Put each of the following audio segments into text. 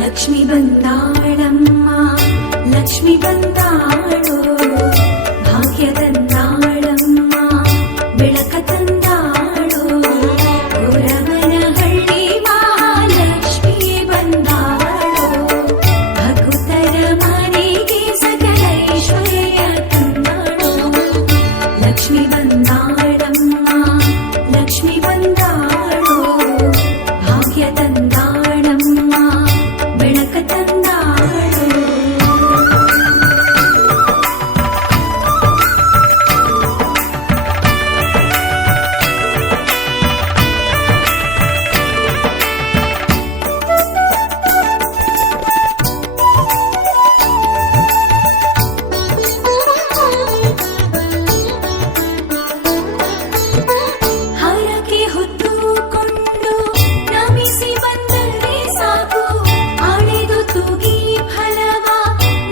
ಲಕ್ಷ್ಮಿ ಬಂದಾಳಮ್ಮ, ಲಕ್ಷ್ಮಿ ಬಂದಾಳೋ, ಭಾಗ್ಯ ತಂದಾಳಮ್ಮ, ಬೆಳಕ ತಂದಾಳೋ, ಗೊರವನಹಳ್ಳಿ ಮಹಾಲಕ್ಷ್ಮಿ ಬಂದಾಳೋ, ಭಕ್ತರ ಮನೆಗೆ ಸಕಲ ಐಶ್ವರ್ಯ ತಂದಾಳೋ. ಲಕ್ಷ್ಮಿ ಬಂದಾಳಮ್ಮ, ಲಕ್ಷ್ಮಿ ಬಂದಾಳೋ, ಭಾಗ್ಯ ತಂದಾಳಮ್ಮ, ಬೆಳಕ ತಂದಾಳೋ. ಹರಕೆ ಹೊತ್ತುಕೊಂಡು ನಮಿಸಿ ಬಂದರೆ ಸಾಕು, ಆಳೆದು ತೂಗಿ ಫಲವ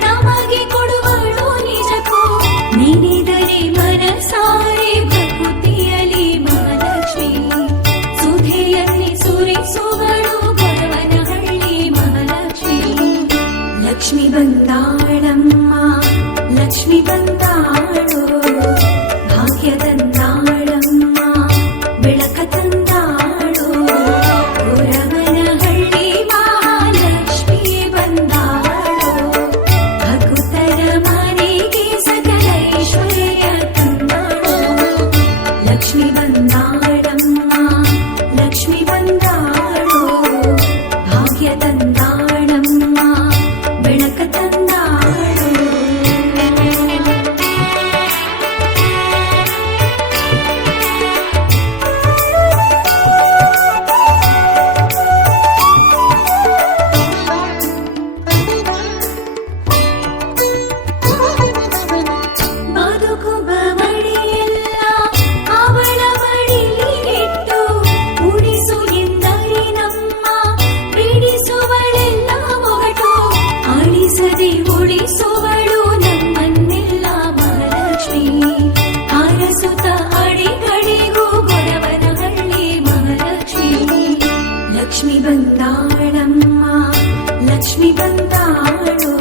ನಮಗೆ ಕೊಡುವಳು ನಿಜಕ್ಕೂ. ನೆನೆದರೆ ಮನಸಾರೆ ಪ್ರಕೃತಿಯಲಿ ಮಹಾಲಕ್ಷ್ಮಿ, ಸುಧೆಯಲ್ಲಿ ಸುರಿಸುವಳು ಗೊರವನಹಳ್ಳಿ ಮಹಾಲಕ್ಷ್ಮಿ. ಲಕ್ಷ್ಮಿ ಬಂದಾಳಮ್ಮ, ಲಕ್ಷ್ಮಿ ಬಂದಾಳೋ, ಭಾಗ್ಯ ತಂದಾಳಮ್ಮ, ಬೆಳಕ ತಂದಾಳೋ, ಗೊರವನಹಳ್ಳಿ ಮಹಾಲಕ್ಷ್ಮಿ ಬಂದಾಳೋ, ಭಕ್ತರ ಮನೆಗೆ ಸಕಲ ಐಶ್ವರ್ಯ ತಂದಾಳೋ. ಲಕ್ಷ್ಮಿ ಬಂದಾಳಮ್ಮ, ಲಕ್ಷ್ಮಿ ಬಂದಾಳೋ, ಭಾಗ್ಯ ತಂದಾಳಮ್ಮ, ಬೆಳಕ ತಂದಾಳೋ. ಬದುಕು ಬವಣೆಯೆಲ್ಲ ಅವಳ ಬಳಿಲಿಟ್ಟು, ಉಳಿಸು ಎಂದರೆ ನಮ್ಮ ಬಿಡಿಸುವಳೆಲ್ಲ ಮೊಗಟು, ಅಳಿಸದೆ ಉಳಿಸುವಳು ನಮ್ಮನ್ನೆಲ್ಲ ಮಹಾಲಕ್ಷ್ಮಿ. ಹರಸುತ್ತ ಅಡಿಗಡಿಗೂ ಗೊರವನಹಳ್ಳಿ ಮಹಾಲಕ್ಷ್ಮಿ. ಲಕ್ಷ್ಮಿ ಬಂದಾಳಮ್ಮ, ಲಕ್ಷ್ಮಿ ಬಂದಾಳೋ,